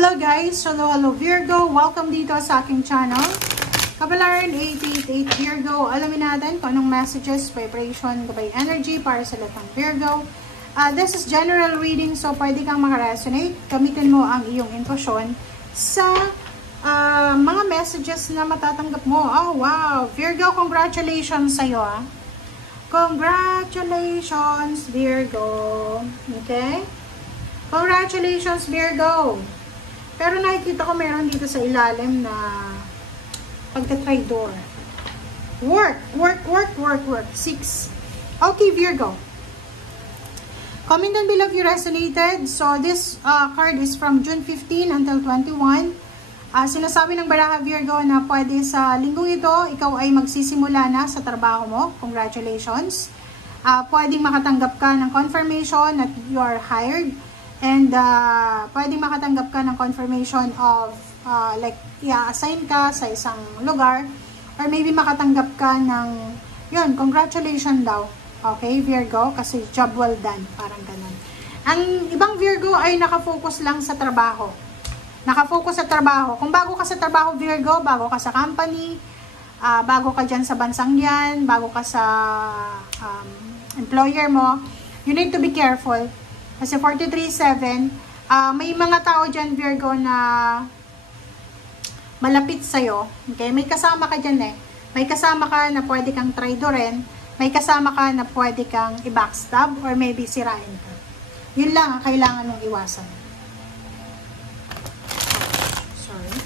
Hello guys! Hello Virgo! Welcome dito sa aking channel. Kapalaran 888 Virgo. Alamin natin kung anong messages, vibration, gabay energy para sa lahat ng Virgo. This is general reading, so pwede kang makaresonate. Gamitin mo ang iyong intuition sa mga messages na matatanggap mo. Oh wow! Virgo, congratulations sa'yo ah! Congratulations Virgo! Okay? Congratulations Virgo! Pero nakikita ko meron dito sa ilalim na pagka-traitor. Work. 6. Okay, Virgo. Comment down below if you resonated. So, this card is from June 15 until 21. Sinasabi ng baraha, Virgo, na pwede sa linggong ito, ikaw ay magsisimula na sa trabaho mo. Congratulations. Pwedeng makatanggap ka ng confirmation that you are hired. And pwedeng makatanggap ka ng confirmation of like i-assign ka sa isang lugar, or maybe makatanggap ka ng yun, congratulations daw. Okay, Virgo, kasi job well done, parang ganun. Ang ibang Virgo ay nakafocus lang sa trabaho. Nakafocus sa trabaho. Kung bago ka sa trabaho, Virgo, bago ka sa company, bago ka dyan sa bansang yan, bago ka sa employer mo, you need to be careful. Kasi 43.7, may mga tao dyan, Virgo, na malapit sa'yo. Okay? May kasama ka dyan eh. May kasama ka na pwede kang traidorin. May kasama ka na pwede kang i-backstab or maybe sirain ka. Yun lang ang kailangan mong iwasan. Sorry.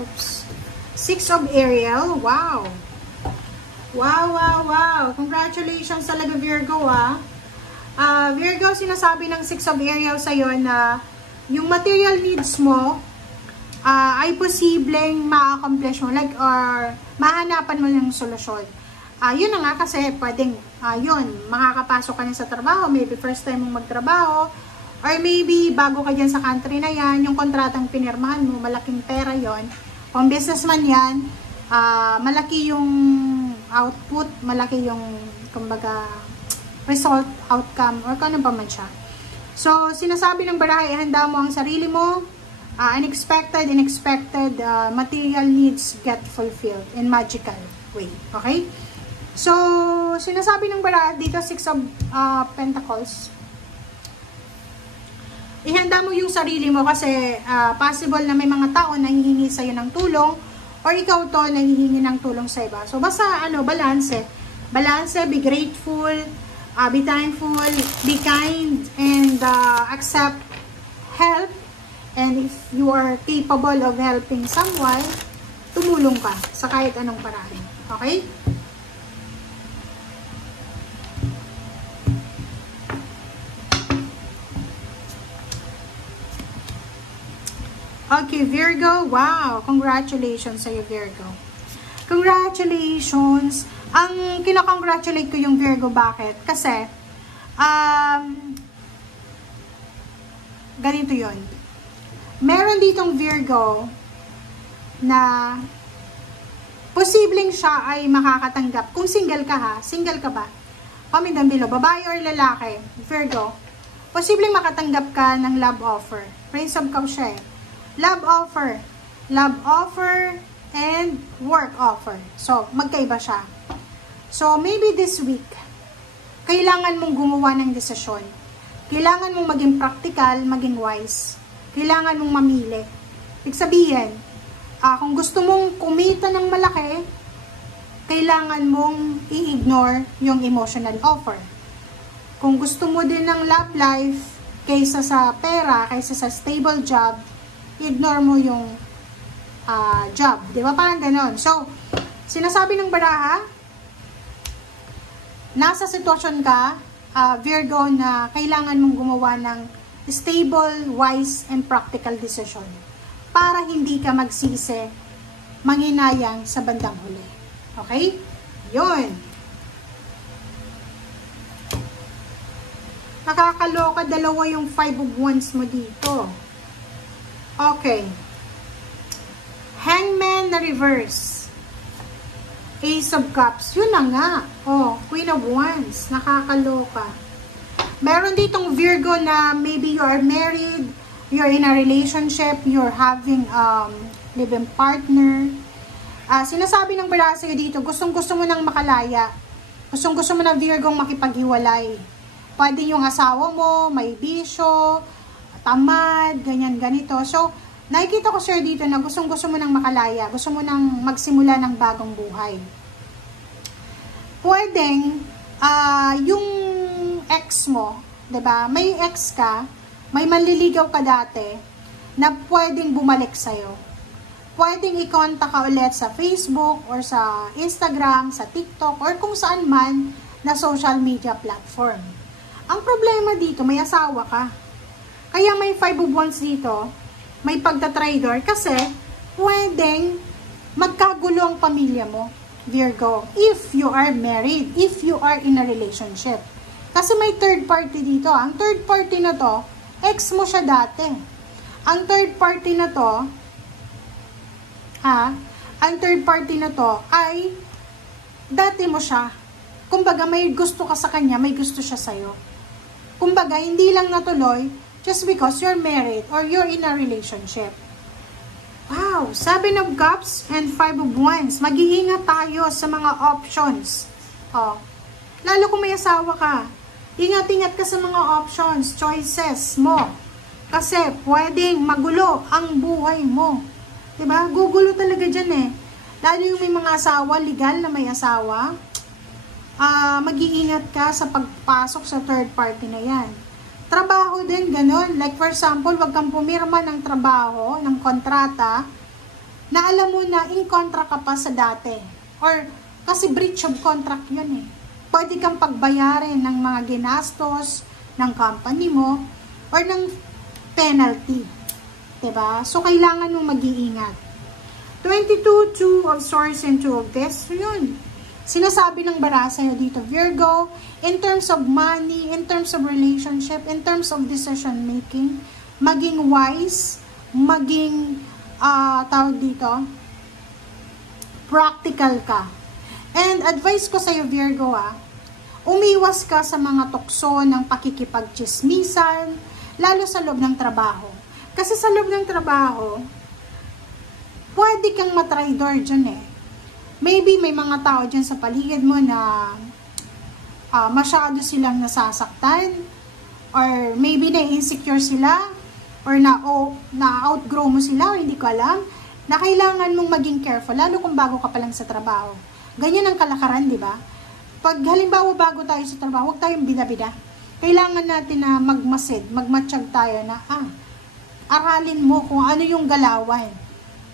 Oops. 6 of Ariel. Wow. Wow. Congratulations talaga, Virgo, ah. Virgo, sinasabi ng 6 of Ariel sa'yo na yung material needs mo ay posibleng ma-accomplish mo, like, or mahanapan mo ng solusyon. Yun na nga, kasi pwedeng, yun, makakapasok ka na sa trabaho, maybe first time mong magtrabaho, or maybe bago ka dyan sa country na yan, yung kontratang pinirmahan mo, malaking pera yon. Kung businessman yan, malaki yung output, malaki yung, kumbaga, result, outcome, or kung ano pa man siya. So, sinasabi ng baraha, ihanda mo ang sarili mo, unexpected material needs get fulfilled in magical way. Okay? So, sinasabi ng baraha, dito 6 of Pentacles, ihanda mo yung sarili mo kasi possible na may mga tao na hihingi sa'yo ng tulong, or ikaw to nanghihingi ng tulong sa iba. So, basta, balance. Balance, be grateful, be thankful, be kind, and accept help. And if you are capable of helping someone, tumulong ka sa kahit anong paraan. Okay? Okay, Virgo. Wow. Congratulations sa'yo, Virgo. Congratulations. Ang kinakongratulate ko yung Virgo, bakit? Kasi, ganito yun. Meron ditong Virgo na posibleng siya ay makakatanggap. Kung single ka ha, single ka ba? Comment down below, babae or lalaki, Virgo, posibleng makatanggap ka ng love offer. Prince of Cups siya eh. Love offer, and work offer. So, magkaiba siya. So, maybe this week, kailangan mong gumawa ng desisyon. Kailangan mong maging practical, maging wise. Kailangan mong mamili. Ibig sabihin, kung gusto mong kumita ng malaki, kailangan mong i-ignore yung emotional offer. Kung gusto mo din ng love life, kaysa sa pera, kaysa sa stable job, ignore mo yung job. Di ba? Parang ganon. So, sinasabi ng baraha, nasa sitwasyon ka, Virgo, na kailangan mong gumawa ng stable, wise, and practical decision para hindi ka magsisi, manghinayang sa bandang huli. Okay? Yun. Nakakaloka, dalawa yung 5 of Wands mo dito. Okay. Hangman na reverse. Ace of Cups. Yun na nga. Oh, Queen of Wands. Nakakaloka. Meron ditong Virgo na maybe you are married, you're in a relationship, you're having live-in partner. Sinasabi ng bala sa'yo dito, gustong-gusto mo nang makalaya. Gustong-gusto mo na Virgong makipaghiwalay. Pwede yung asawa mo, may bisyo, tamad, ganyan, ganito. So, nakikita ko sir dito na gustong-gusto mo nang makalaya. Gusto mo nang magsimula ng bagong buhay. Pwedeng, yung ex mo, 'di ba? May ex ka, may manliligaw ka dati na pwedeng bumalik sa iyo. Pwedeng i-contact ka ulit sa Facebook or sa Instagram, sa TikTok or kung saan man na social media platform. Ang problema dito, may asawa ka. Kaya may 5 of Wands dito, may pagtatraidor kasi pwedeng magkagulo ang pamilya mo, Virgo, if you are married, if you are in a relationship. Kasi may third party dito. Ang third party na to, ex mo siya dati. Ang third party na to, ang third party na to ay dati mo siya. Kumbaga, may gusto ka sa kanya, may gusto siya sa'yo. Kumbaga, hindi lang natuloy just because you're married or you're in a relationship. Wow! 7 of Cups and 5 of Wands. Mag-iingat tayo sa mga options. Lalo kung may asawa ka. Ingat-ingat ka sa mga options, choices mo. Kasi pwedeng magulo ang buhay mo. Diba? Gugulo talaga dyan eh. Lalo yung may mga asawa, legal na may asawa, mag-iingat ka sa pagpasok sa third party na yan. Trabaho din, ganun. Like for example, wag kang pumirma ng trabaho, ng kontrata, na alam mo na in contract ka pa sa dati. Or, kasi breach of contract yun eh. Pwede kang pagbayarin ng mga ginastos ng company mo or ng penalty. Diba? So, kailangan mong mag-iingat. 22, 2 of Swords and 2 of This. So, yun. Sinasabi ng bara sa'yo dito, Virgo, in terms of money, in terms of relationship, in terms of decision making, maging wise, maging, tawag dito, practical ka. And advice ko sa'yo, Virgo, umiwas ka sa mga tukso ng pakikipagchismisan, lalo sa loob ng trabaho. Kasi sa loob ng trabaho, pwede kang matraidor dyan eh. Maybe may mga tao dyan sa paligid mo na masyado silang nasasaktan, or maybe na-insecure sila, or na-outgrow mo sila, or hindi ko alam, na kailangan mong maging careful, lalo kung bago ka pa lang sa trabaho. Ganyan ang kalakaran, di ba? Pag halimbawa bago tayo sa trabaho, huwag tayong bida-bida. Kailangan natin na magmatsyag tayo na, aralin mo kung ano yung galawan.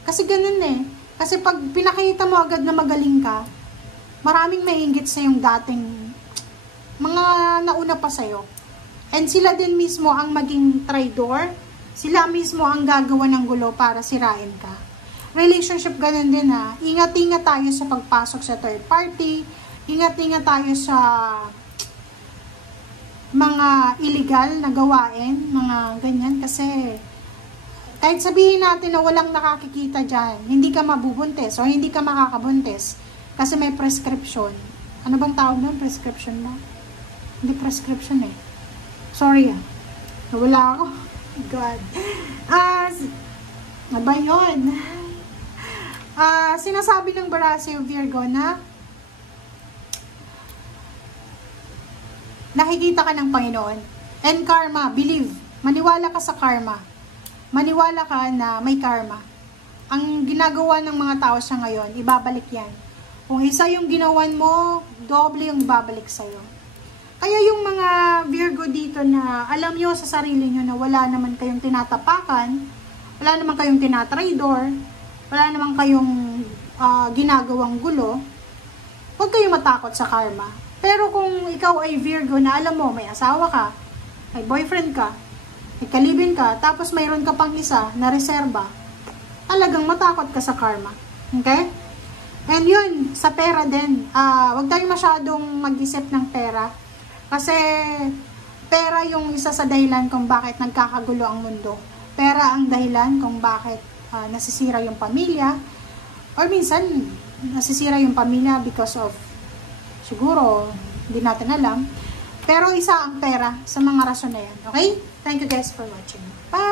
Kasi ganun eh. Kasi pag pinakita mo agad na magaling ka, maraming maiinggit sa yung dating mga nauna pa sa'yo. And sila din mismo ang maging traidor. Sila mismo ang gagawa ng gulo para sirain ka. Relationship ganun din Ingat-ingat tayo sa pagpasok sa third party. Ingat-ingat tayo sa mga illegal na gawain, mga ganyan. Kasi kahit sabihin natin na walang nakakikita dyan, hindi ka mabubuntis o hindi ka makakabuntis kasi may prescription. Ano bang tawag nun? Prescription mo? Hindi prescription eh. Sorry nawala ako. God. Ano ba yun? Sinasabi ng Barasio Virgo na nakikita ka ng Panginoon. And karma, believe. Maniwala ka sa karma. Maniwala ka na may karma. Ang ginagawa ng mga tao sa ngayon, ibabalik yan. Kung isa yung ginawan mo, doble yung babalik sa'yo. Kaya yung mga Virgo dito na alam nyo sa sarili nyo na wala naman kayong tinatapakan, wala naman kayong tinatraidor, wala naman kayong ginagawang gulo, huwag kayong matakot sa karma. Pero kung ikaw ay Virgo na alam mo, may asawa ka, may boyfriend ka, may kalibin ka, tapos mayroon ka pang isa na reserba, talagang matakot ka sa karma. Okay? And yun, sa pera din, huwag tayong masyadong mag-isip ng pera. Kasi pera yung isa sa dahilan kung bakit nagkakagulo ang mundo. Pera ang dahilan kung bakit nasisira yung pamilya. Or minsan, nasisira yung pamilya because of siguro, hindi natin alam. Pero isa ang pera sa mga rason na yan. Okay? Thank you guys for watching. Bye!